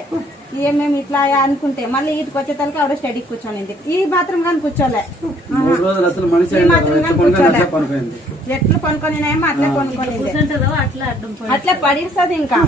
అప్పటికే మేము ఇట్లా అనుకుంటే మళ్ళీ ఇటుకు వచ్చేసరికి ఆవిడ స్టడీ కూర్చోనింది. ఈ మాత్రం కానీ కూర్చోలే, ఈ మాత్రం కానీ కూర్చోలే. ఎట్లా కొనుక్కొనినేమో అట్లా కొనుక్కొని అట్లా పడిస్తుంది. ఇంకా